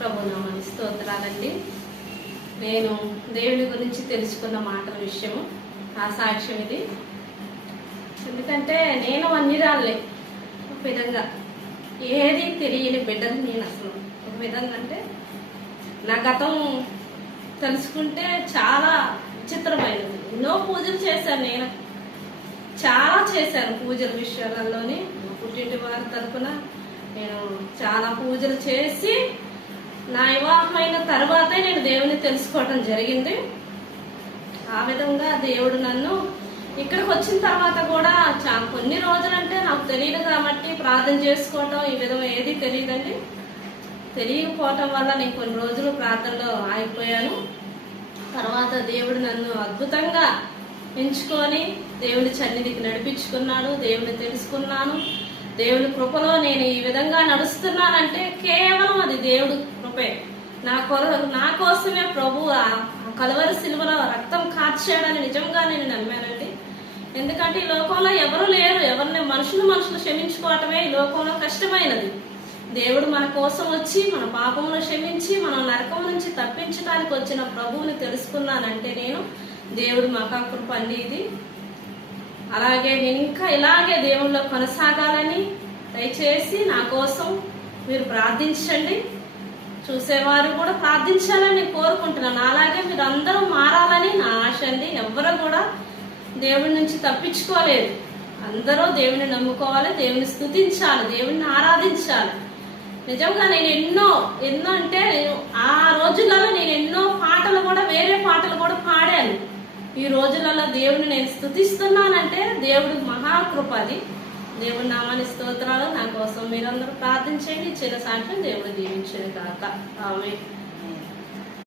ప్రభునామానికి స్తోత్రాలండి. నేను దేవుని గురించి తెలుసుకున్న మాటల విషయము ఆ సాక్ష్యం ఇది. ఎందుకంటే నేను అన్నిరాలే ఒక విధంగా ఏది తెలియని బిడ్డని నేను అసలు ఒక విధంగా అంటే నా గతం తెలుసుకుంటే చాలా విచిత్రమైనది. ఎన్నో పూజలు చేశాను, నేను చాలా చేశాను పూజల విషయాలలోని. పుట్టింటి వారి తరఫున నేను చాలా పూజలు చేసి నా వివాహమైన తర్వాతే నేను దేవుని తెలుసుకోవటం జరిగింది. ఆ విధంగా దేవుడు నన్ను ఇక్కడికి వచ్చిన తర్వాత కూడా కొన్ని రోజులంటే నాకు తెలియదు కాబట్టి ప్రార్థన చేసుకోవటం ఈ విధంగా ఏది తెలియదండి. తెలియకపోవటం వల్ల నేను కొన్ని రోజులు ప్రార్థనలో ఆగిపోయాను. తర్వాత దేవుడు నన్ను అద్భుతంగా ఎంచుకొని దేవుని సన్నిధికి నడిపించుకున్నాడు. దేవుని తెలుసుకున్నాను. దేవుని కృపలో నేను ఈ విధంగా నడుస్తున్నానంటే కేవలం అది దేవుడు కృపే. నా కోసమే ప్రభు ఆ కలువరి సిలువలో రక్తం కార్చాడని నిజంగా నేను నమ్మానండి. ఎందుకంటే ఈ లోకంలో ఎవరు లేరు, ఎవరిని మనుషులు క్షమించుకోవటమే ఈ లోకంలో కష్టమైనది. దేవుడు మన కోసం వచ్చి మన పాపమును క్షమించి మనం నరకం నుంచి తప్పించడానికి వచ్చిన ప్రభువుని తెలుసుకున్నానంటే నేను దేవుడు మహాకృప అండి ఇది. అలాగే నేను ఇంకా ఇలాగే దేవుళ్ళలో కొనసాగాలని దయచేసి నా కోసం మీరు ప్రార్థించండి. చూసేవారు కూడా ప్రార్థించాలని కోరుకుంటున్నాను. అలాగే మీరు అందరూ మారాలని నా ఆశ అండి. ఎవరు కూడా దేవుడి నుంచి తప్పించుకోలేదు. అందరూ దేవుని నమ్ముకోవాలి, దేవుని స్తుతించాలి, దేవుని ఆరాధించాలి. నిజంగా నేను ఎన్నో అంటే ఆ రోజులలో నేను ఎన్నో పాటలు కూడా వేరే పాటలు కూడా పాడాను. ఈ రోజులలో దేవుని నేను స్తుతిస్తున్నానంటే దేవుడు మహాకృప అది. దేవుడి నామాని స్తోత్రాలు. నా కోసం మీరందరూ ప్రార్థించండి. చిన్న సాక్ష్యం దేవుడు దీవించేది కాక. ఆమేన్.